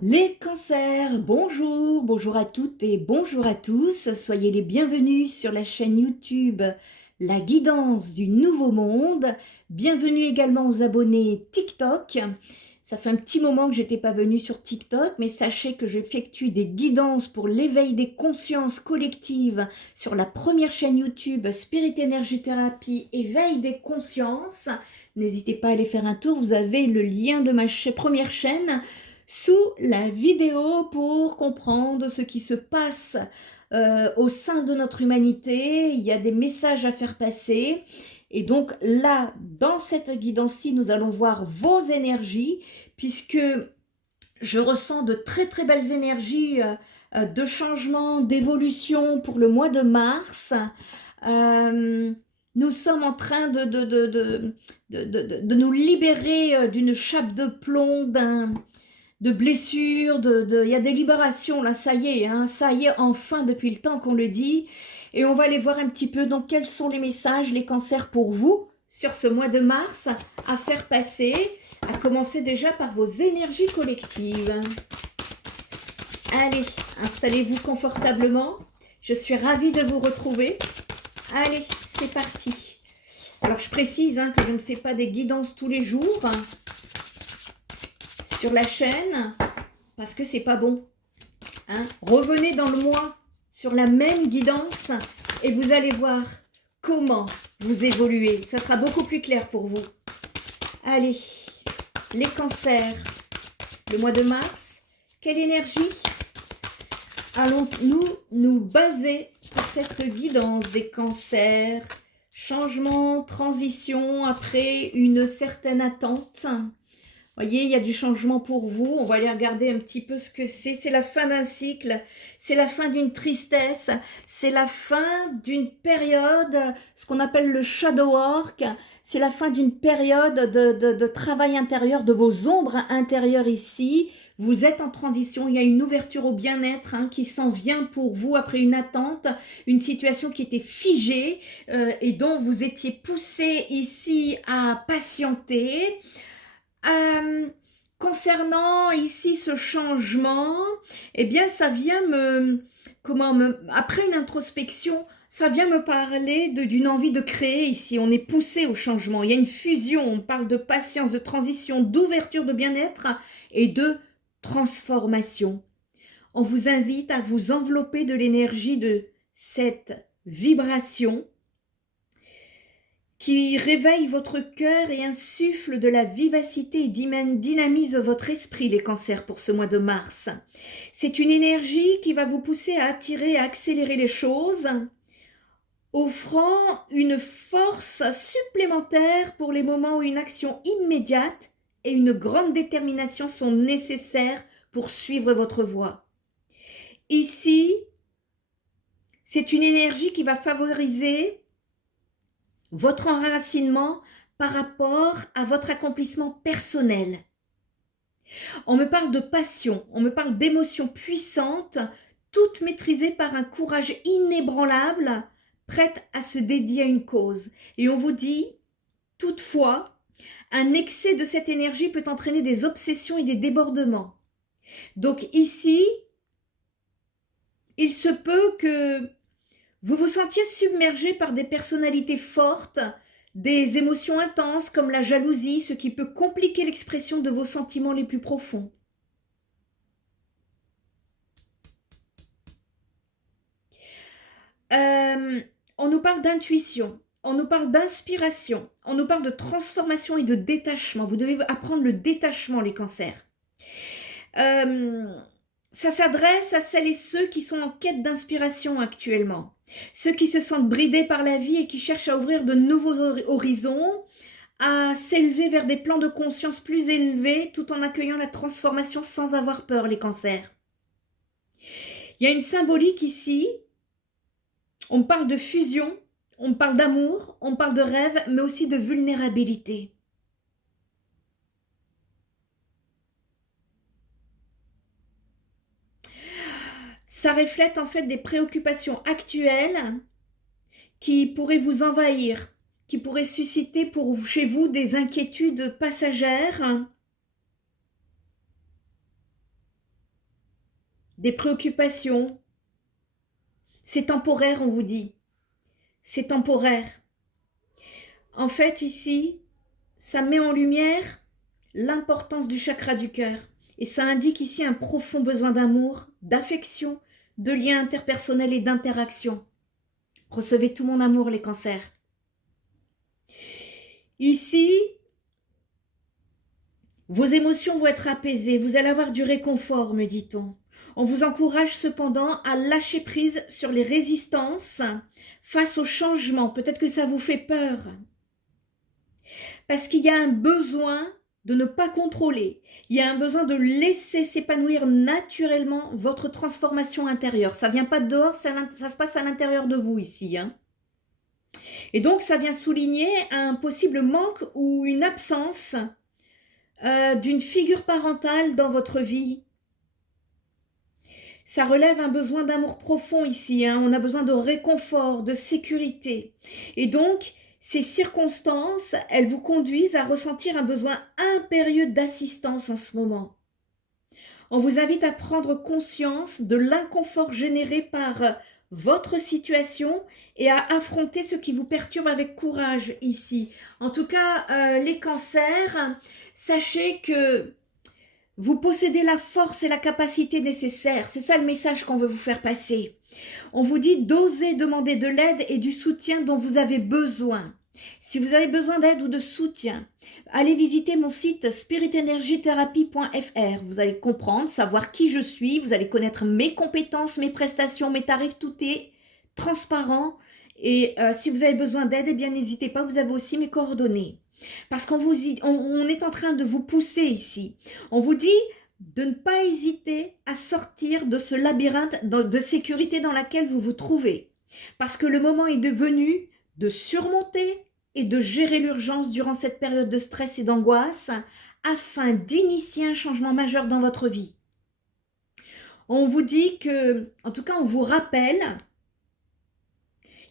Les cancers, bonjour, bonjour à toutes et bonjour à tous. Soyez les bienvenus sur la chaîne YouTube La Guidance du Nouveau Monde. Bienvenue également aux abonnés TikTok. Ça fait un petit moment que j'étais pas venue sur TikTok, mais sachez que j'effectue des guidances pour l'éveil des consciences collectives sur la première chaîne YouTube Spirit Energy Therapy, éveil des consciences. N'hésitez pas à aller faire un tour, vous avez le lien de ma première chaîne sous la vidéo pour comprendre ce qui se passe au sein de notre humanité. Il y a des messages à faire passer. Et donc là, dans cette guidance-ci, nous allons voir vos énergies, puisque je ressens de très très belles énergies de changement, d'évolution pour le mois de mars. Nous sommes en train de nous libérer d'une chape de plomb, de blessures, il y a des libérations là, ça y est, hein, ça y est enfin depuis le temps qu'on le dit. Et on va aller voir un petit peu donc quels sont les messages, les cancers pour vous sur ce mois de mars à faire passer, à commencer déjà par vos énergies collectives. Allez, installez-vous confortablement. Je suis ravie de vous retrouver. Allez, c'est parti. Alors je précise que je ne fais pas des guidances tous les jours sur la chaîne parce que c'est pas bon. Revenez dans le mois sur la même guidance et vous allez voir comment vous évoluez. Ça sera beaucoup plus clair pour vous. Allez, les cancers, le mois de mars, quelle énergie allons-nous nous baser pour cette guidance des cancers? Changement, transition après une certaine attente. Voyez, il y a du changement pour vous. On va aller regarder un petit peu ce que c'est. C'est la fin d'un cycle, c'est la fin d'une tristesse, c'est la fin d'une période, ce qu'on appelle le shadow work. C'est la fin d'une période de travail intérieur, de vos ombres intérieures ici. Vous êtes en transition, il y a une ouverture au bien-être qui s'en vient pour vous après une attente, une situation qui était figée et dont vous étiez poussé ici à patienter. Concernant ici ce changement, eh bien ça vient après une introspection, ça vient me parler d'une envie de créer ici. On est poussé au changement, il y a une fusion, on parle de patience, de transition, d'ouverture, de bien-être et de transformation. On vous invite à vous envelopper de l'énergie de cette vibration qui réveille votre cœur et insuffle de la vivacité et dynamise votre esprit, les cancers, pour ce mois de mars. C'est une énergie qui va vous pousser à attirer, à accélérer les choses, offrant une force supplémentaire pour les moments où une action immédiate et une grande détermination sont nécessaires pour suivre votre voie. Ici, c'est une énergie qui va favoriser votre enracinement par rapport à votre accomplissement personnel. On me parle de passion, on me parle d'émotions puissantes, toutes maîtrisées par un courage inébranlable, prête à se dédier à une cause. Et on vous dit, toutefois, un excès de cette énergie peut entraîner des obsessions et des débordements. Donc ici, il se peut que vous vous sentiez submergé par des personnalités fortes, des émotions intenses comme la jalousie, ce qui peut compliquer l'expression de vos sentiments les plus profonds. On nous parle d'intuition, on nous parle d'inspiration, on nous parle de transformation et de détachement. Vous devez apprendre le détachement, les cancers. Ça s'adresse à celles et ceux qui sont en quête d'inspiration actuellement. Ceux qui se sentent bridés par la vie et qui cherchent à ouvrir de nouveaux horizons, à s'élever vers des plans de conscience plus élevés tout en accueillant la transformation sans avoir peur, les cancers. Il y a une symbolique ici. On parle de fusion, on parle d'amour, on parle de rêve, mais aussi de vulnérabilité. Ça reflète en fait des préoccupations actuelles qui pourraient vous envahir, qui pourraient susciter chez vous des inquiétudes passagères. des préoccupations. C'est temporaire, on vous dit. C'est temporaire. En fait, ici, ça met en lumière l'importance du chakra du cœur. Et ça indique ici un profond besoin d'amour, d'affection, de liens interpersonnels et d'interaction. Recevez tout mon amour, les cancers. Ici, vos émotions vont être apaisées, vous allez avoir du réconfort, me dit-on. On vous encourage cependant à lâcher prise sur les résistances face au changement. Peut-être que ça vous fait peur. Parce qu'il y a un besoin de ne pas contrôler. Il y a un besoin de laisser s'épanouir naturellement votre transformation intérieure. Ça ne vient pas de dehors, ça se passe à l'intérieur de vous ici. Et donc, ça vient souligner un possible manque ou une absence d'une figure parentale dans votre vie. Ça relève un besoin d'amour profond ici. On a besoin de réconfort, de sécurité. Et donc, ces circonstances, elles vous conduisent à ressentir un besoin impérieux d'assistance en ce moment. On vous invite à prendre conscience de l'inconfort généré par votre situation et à affronter ce qui vous perturbe avec courage ici. En tout cas, les cancers, sachez que vous possédez la force et la capacité nécessaires. C'est ça le message qu'on veut vous faire passer. On vous dit d'oser demander de l'aide et du soutien dont vous avez besoin. Si vous avez besoin d'aide ou de soutien, allez visiter mon site spiritenergytherapy.fr. Vous allez comprendre, savoir qui je suis, vous allez connaître mes compétences, mes prestations, mes tarifs, tout est transparent. Et si vous avez besoin d'aide, eh bien n'hésitez pas, vous avez aussi mes coordonnées. Parce on est en train de vous pousser ici. On vous dit de ne pas hésiter à sortir de ce labyrinthe de sécurité dans lequel vous vous trouvez. Parce que le moment est devenu de surmonter et de gérer l'urgence durant cette période de stress et d'angoisse afin d'initier un changement majeur dans votre vie. On vous dit que, en tout cas, on vous rappelle,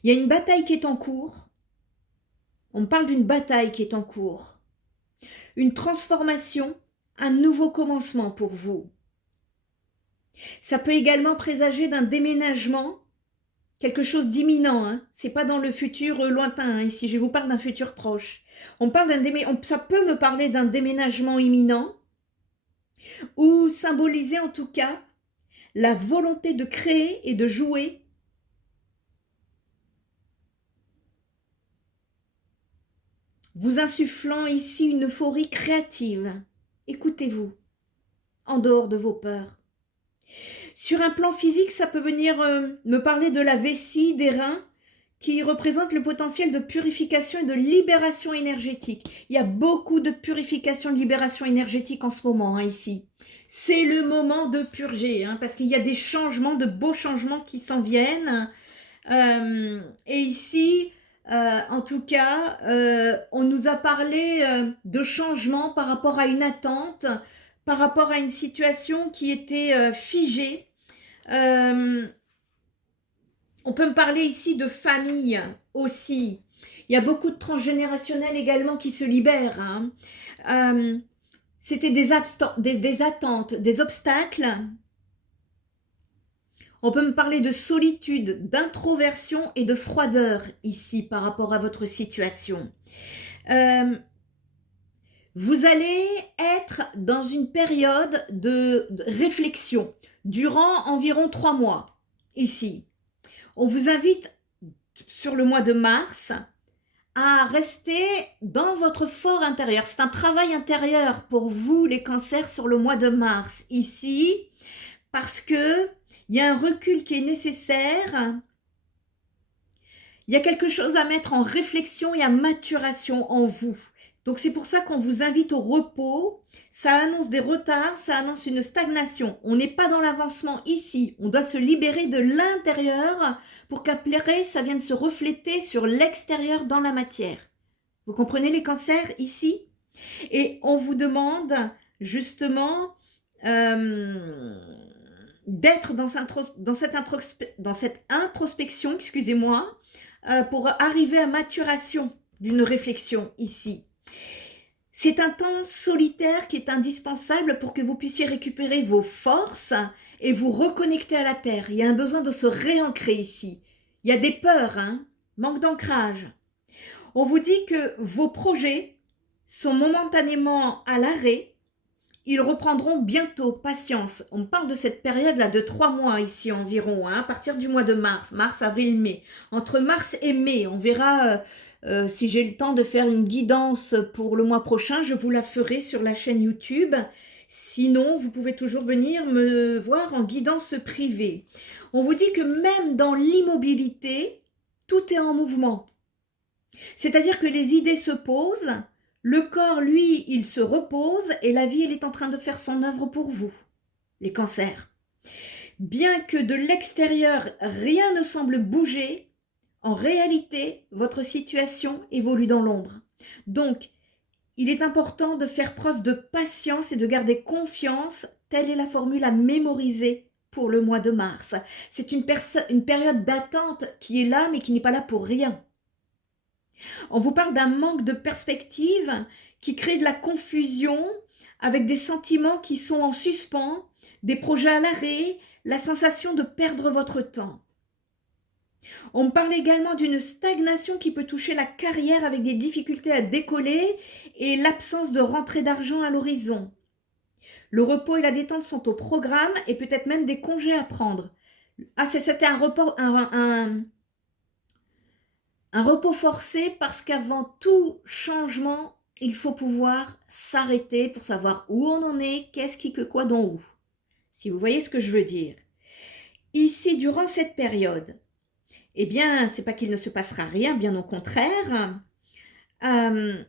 il y a une bataille qui est en cours. On parle d'une bataille qui est en cours. Une transformation, un nouveau commencement pour vous. Ça peut également présager d'un déménagement, quelque chose d'imminent. C'est pas dans le futur lointain. Ici, je vous parle d'un futur proche. Ça peut me parler d'un déménagement imminent ou symboliser en tout cas la volonté de créer et de jouer vous insufflant ici une euphorie créative. Écoutez-vous, en dehors de vos peurs. Sur un plan physique, ça peut venir me parler de la vessie, des reins, qui représentent le potentiel de purification et de libération énergétique. Il y a beaucoup de purification et de libération énergétique en ce moment, ici. C'est le moment de purger, parce qu'il y a des changements, de beaux changements qui s'en viennent. Et ici... en tout cas, on nous a parlé de changement par rapport à une attente, par rapport à une situation qui était figée. On peut me parler ici de famille aussi. Il y a beaucoup de transgénérationnels également qui se libèrent. C'était des attentes, des obstacles. On peut me parler de solitude, d'introversion et de froideur ici par rapport à votre situation. Vous allez être dans une période de réflexion durant environ 3 mois ici. On vous invite sur le mois de mars à rester dans votre fort intérieur. C'est un travail intérieur pour vous les cancers sur le mois de mars ici parce que il y a un recul qui est nécessaire. Il y a quelque chose à mettre en réflexion et à maturation en vous. Donc c'est pour ça qu'on vous invite au repos. Ça annonce des retards, ça annonce une stagnation. On n'est pas dans l'avancement ici. On doit se libérer de l'intérieur pour qu'après ça vienne se refléter sur l'extérieur dans la matière. Vous comprenez les cancers ici? Et on vous demande justement... d'être dans cette introspection, excusez-moi, pour arriver à maturation d'une réflexion ici. C'est un temps solitaire qui est indispensable pour que vous puissiez récupérer vos forces et vous reconnecter à la terre. Il y a un besoin de se réancrer ici. Il y a des peurs, hein, manque d'ancrage. On vous dit que vos projets sont momentanément à l'arrêt. Ils reprendront bientôt, patience. On parle de cette période-là de 3 mois ici environ, hein, à partir du mois de mars, avril, mai. Entre mars et mai, on verra si j'ai le temps de faire une guidance pour le mois prochain, je vous la ferai sur la chaîne YouTube. Sinon, vous pouvez toujours venir me voir en guidance privée. On vous dit que même dans l'immobilité, tout est en mouvement. C'est-à-dire que les idées se posent, le corps, lui, il se repose et la vie, elle est en train de faire son œuvre pour vous, les cancers. Bien que de l'extérieur, rien ne semble bouger, en réalité, votre situation évolue dans l'ombre. Donc, il est important de faire preuve de patience et de garder confiance. Telle est la formule à mémoriser pour le mois de mars. C'est une période d'attente qui est là, mais qui n'est pas là pour rien. On vous parle d'un manque de perspective qui crée de la confusion avec des sentiments qui sont en suspens, des projets à l'arrêt, la sensation de perdre votre temps. On me parle également d'une stagnation qui peut toucher la carrière avec des difficultés à décoller et l'absence de rentrée d'argent à l'horizon. Le repos et la détente sont au programme et peut-être même des congés à prendre. Ah, c'était un repos forcé parce qu'avant tout changement, il faut pouvoir s'arrêter pour savoir où on en est, qu'est-ce qui, que quoi, dont où. Si vous voyez ce que je veux dire. Ici, durant cette période, eh bien, c'est pas qu'il ne se passera rien, bien au contraire. On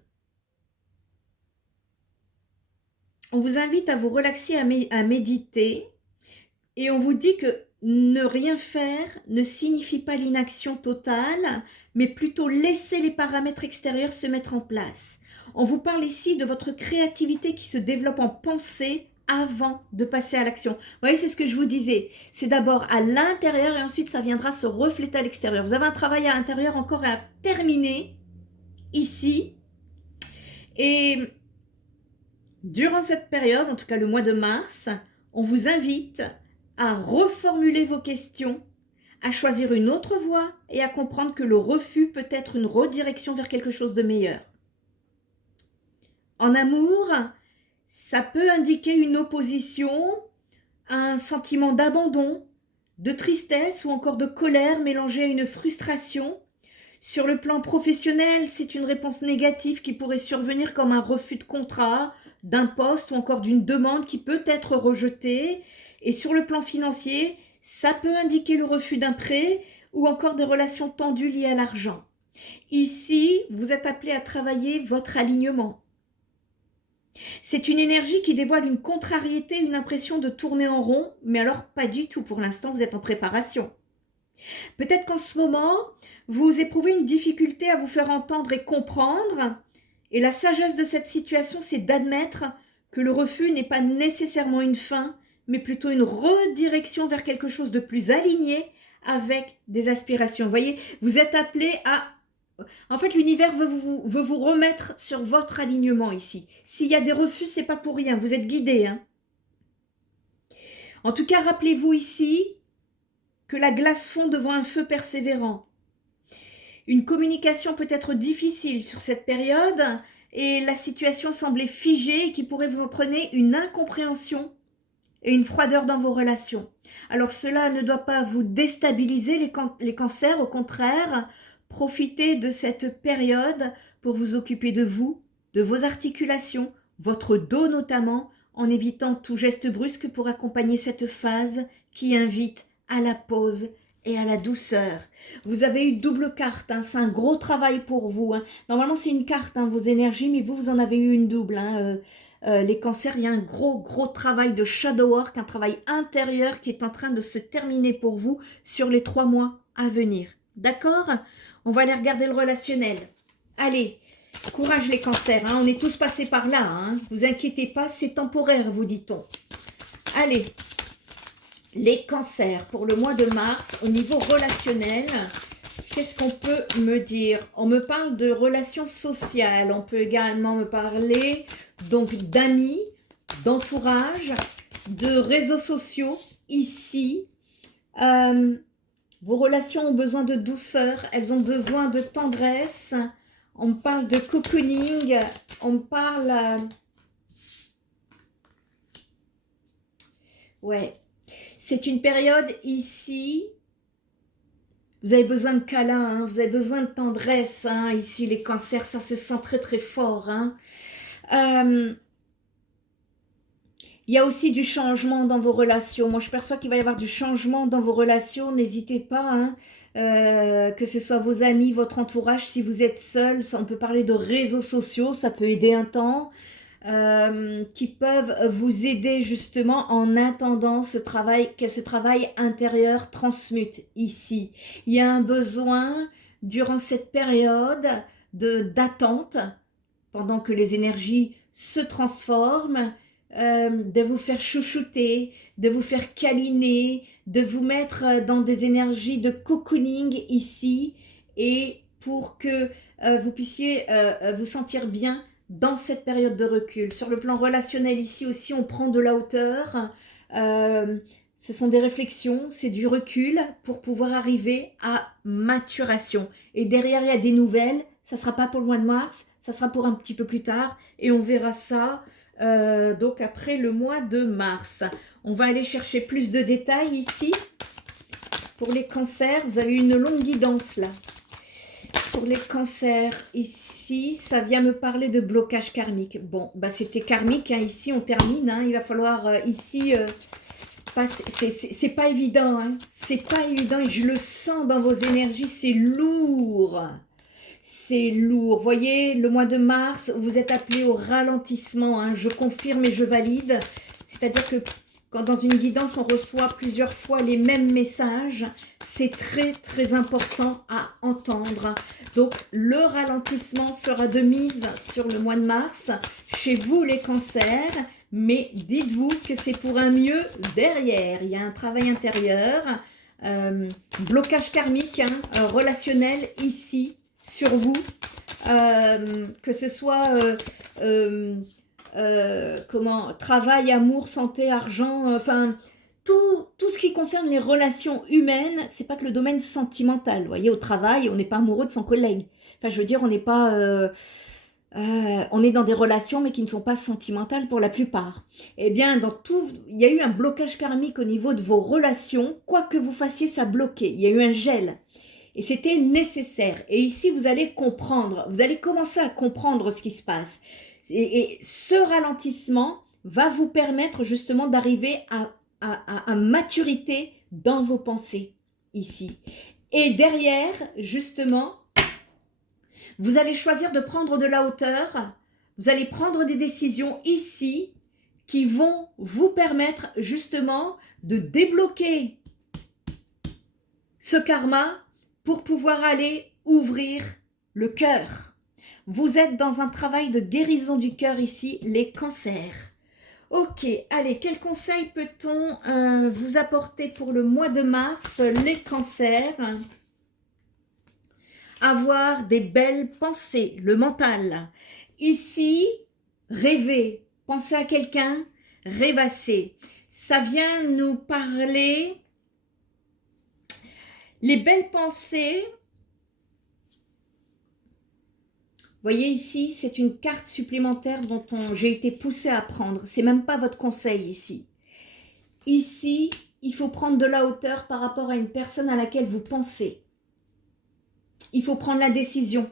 vous invite à vous relaxer, à méditer et on vous dit que ne rien faire ne signifie pas l'inaction totale, mais plutôt laisser les paramètres extérieurs se mettre en place. On vous parle ici de votre créativité qui se développe en pensée avant de passer à l'action. Vous voyez, c'est ce que je vous disais. C'est d'abord à l'intérieur et ensuite ça viendra se refléter à l'extérieur. Vous avez un travail à l'intérieur encore à terminer ici. Et durant cette période, en tout cas le mois de mars, on vous invite à reformuler vos questions, à choisir une autre voie et à comprendre que le refus peut être une redirection vers quelque chose de meilleur. En amour, ça peut indiquer une opposition, un sentiment d'abandon, de tristesse ou encore de colère mélangée à une frustration. Sur le plan professionnel, c'est une réponse négative qui pourrait survenir comme un refus de contrat, d'un poste ou encore d'une demande qui peut être rejetée. Et sur le plan financier, ça peut indiquer le refus d'un prêt ou encore des relations tendues liées à l'argent. Ici, vous êtes appelé à travailler votre alignement. C'est une énergie qui dévoile une contrariété, une impression de tourner en rond, mais alors pas du tout. Pour l'instant, vous êtes en préparation. Peut-être qu'en ce moment, vous éprouvez une difficulté à vous faire entendre et comprendre. Et la sagesse de cette situation, c'est d'admettre que le refus n'est pas nécessairement une fin, mais plutôt une redirection vers quelque chose de plus aligné avec des aspirations. Vous voyez, vous êtes appelé à... En fait, l'univers veut vous remettre sur votre alignement ici. S'il y a des refus, c'est pas pour rien. Vous êtes guidé. Hein. En tout cas, rappelez-vous ici que la glace fond devant un feu persévérant. Une communication peut être difficile sur cette période et la situation semblait figée et qui pourrait vous entraîner une incompréhension et une froideur dans vos relations. Alors cela ne doit pas vous déstabiliser les cancers, au contraire, profitez de cette période pour vous occuper de vous, de vos articulations, votre dos notamment, en évitant tout geste brusque pour accompagner cette phase qui invite à la pause et à la douceur. Vous avez eu double carte, hein, c'est un gros travail pour vous. Hein. Normalement c'est une carte, hein, vos énergies, mais vous en avez eu une double. Hein, les cancers, il y a un gros travail de shadow work, un travail intérieur qui est en train de se terminer pour vous sur les 3 mois à venir. D'accord ? On va aller regarder le relationnel. Allez, courage les cancers, hein, on est tous passés par là. Hein. Vous inquiétez pas, c'est temporaire, vous dit-on. Allez, les cancers pour le mois de mars, au niveau relationnel, qu'est-ce qu'on peut me dire? On me parle de relations sociales. On peut également me parler donc d'amis, d'entourage, de réseaux sociaux ici. Vos relations ont besoin de douceur, elles ont besoin de tendresse. On me parle de cocooning, on me parle... ouais, c'est une période ici... Vous avez besoin de câlins, hein, vous avez besoin de tendresse. Hein, ici, les cancers, ça se sent très très fort. Hein. Il y a aussi du changement dans vos relations. Moi, je perçois qu'il va y avoir du changement dans vos relations. N'hésitez pas, hein, que ce soit vos amis, votre entourage. Si vous êtes seul, on peut parler de réseaux sociaux, ça peut aider un temps. Qui peuvent vous aider justement en attendant ce travail, que ce travail intérieur transmute ici. Il y a un besoin durant cette période d'attente, pendant que les énergies se transforment, de vous faire chouchouter, de vous faire câliner, de vous mettre dans des énergies de cocooning ici, et pour que vous puissiez vous sentir bien dans cette période de recul. Sur le plan relationnel ici aussi, on prend de la hauteur. Ce sont des réflexions, c'est du recul pour pouvoir arriver à maturation. Et derrière, il y a des nouvelles. Ça ne sera pas pour le mois de mars, ça sera pour un petit peu plus tard. Et on verra ça donc après le mois de mars. On va aller chercher plus de détails ici. Pour les cancers, vous avez une longue guidance là. Pour les cancers, ici, ça vient me parler de blocage karmique. Bon, bah c'était karmique, hein. Ici on termine, hein. Il va falloir ici, c'est pas évident, hein. C'est pas évident et je le sens dans vos énergies, c'est lourd. C'est lourd. Voyez, le mois de mars, vous êtes appelé au ralentissement, hein. Je confirme et je valide. C'est-à-dire que quand dans une guidance, on reçoit plusieurs fois les mêmes messages, c'est très très important à entendre. Donc le ralentissement sera de mise sur le mois de mars chez vous les cancers, mais dites-vous que c'est pour un mieux derrière. Il y a un travail intérieur, blocage karmique, hein, relationnel ici sur vous, que ce soit... comment, travail, amour, santé, argent, enfin tout ce qui concerne les relations humaines, c'est pas que le domaine sentimental. Vous voyez, au travail, on n'est pas amoureux de son collègue. Enfin, je veux dire, on n'est pas, on est dans des relations, mais qui ne sont pas sentimentales pour la plupart. Eh bien, dans tout, il y a eu un blocage karmique au niveau de vos relations. Quoi que vous fassiez, ça bloquait. Il y a eu un gel. Et c'était nécessaire. Et ici, vous allez comprendre. Vous allez commencer à comprendre ce qui se passe. Et ce ralentissement va vous permettre justement d'arriver à maturité dans vos pensées ici. Et derrière, justement, vous allez choisir de prendre de la hauteur. Vous allez prendre des décisions ici qui vont vous permettre justement de débloquer ce karma pour pouvoir aller ouvrir le cœur. Vous êtes dans un travail de guérison du cœur ici, les cancers. Ok, allez, quel conseil peut-on vous apporter pour le mois de mars, les cancers? Avoir des belles pensées, le mental. Ici, rêver, penser à quelqu'un, rêvasser. Ça vient nous parler... Les belles pensées... Vous voyez ici, c'est une carte supplémentaire dont j'ai été poussée à prendre. C'est même pas votre conseil ici. Ici, il faut prendre de la hauteur par rapport à une personne à laquelle vous pensez. Il faut prendre la décision.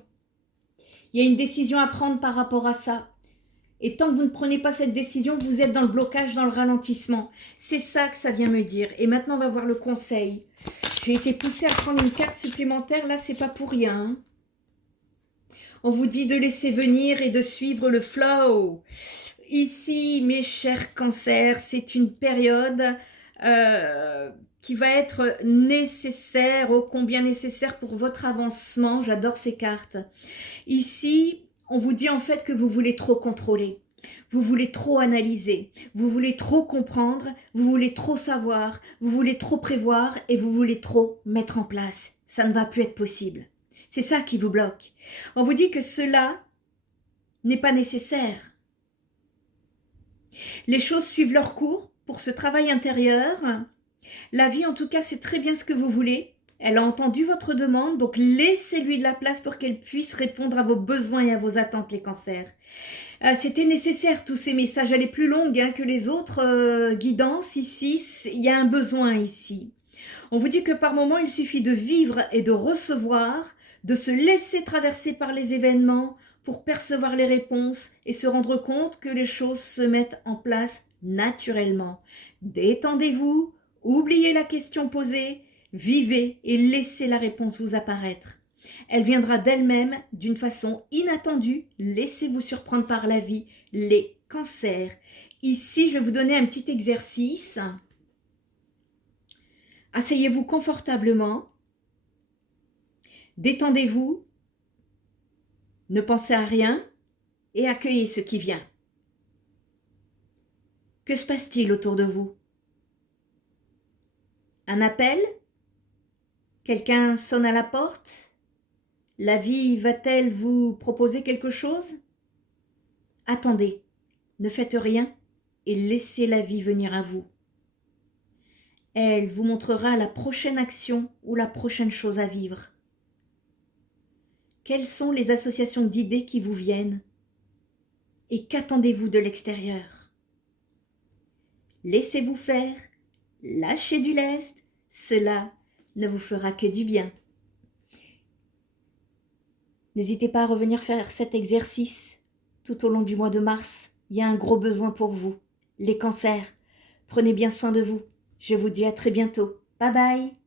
Il y a une décision à prendre par rapport à ça. Et tant que vous ne prenez pas cette décision, vous êtes dans le blocage, dans le ralentissement. C'est ça que ça vient me dire. Et maintenant, on va voir le conseil. J'ai été poussée à prendre une carte supplémentaire. Là, c'est pas pour rien, hein. On vous dit de laisser venir et de suivre le flow. Ici, mes chers cancers, c'est une période qui va être nécessaire, ô combien nécessaire pour votre avancement. J'adore ces cartes. Ici, on vous dit en fait que vous voulez trop contrôler. Vous voulez trop analyser, vous voulez trop comprendre, vous voulez trop savoir, vous voulez trop prévoir et vous voulez trop mettre en place. Ça ne va plus être possible. C'est ça qui vous bloque. On vous dit que cela n'est pas nécessaire. Les choses suivent leur cours pour ce travail intérieur. La vie, en tout cas, sait très bien ce que vous voulez. Elle a entendu votre demande, donc laissez-lui de la place pour qu'elle puisse répondre à vos besoins et à vos attentes, les cancers. C'était nécessaire, tous ces messages. Elle est plus longue que les autres guidances ici. Il y a un besoin ici. On vous dit que par moment, il suffit de vivre et de recevoir, de se laisser traverser par les événements pour percevoir les réponses et se rendre compte que les choses se mettent en place naturellement. Détendez-vous, oubliez la question posée, vivez et laissez la réponse vous apparaître. Elle viendra d'elle-même d'une façon inattendue. Laissez-vous surprendre par la vie, les cancers. Ici, je vais vous donner un petit exercice. Asseyez-vous confortablement. Détendez-vous. Ne pensez à rien et accueillez ce qui vient. Que se passe-t-il autour de vous? Un appel? Quelqu'un sonne à la porte? La vie va-t-elle vous proposer quelque chose? Attendez, ne faites rien et laissez la vie venir à vous. Elle vous montrera la prochaine action ou la prochaine chose à vivre. Quelles sont les associations d'idées qui vous viennent? Et qu'attendez-vous de l'extérieur? Laissez-vous faire, lâchez du lest, cela ne vous fera que du bien. N'hésitez pas à revenir faire cet exercice tout au long du mois de mars. Il y a un gros besoin pour vous, les cancers. Prenez bien soin de vous. Je vous dis à très bientôt. Bye bye.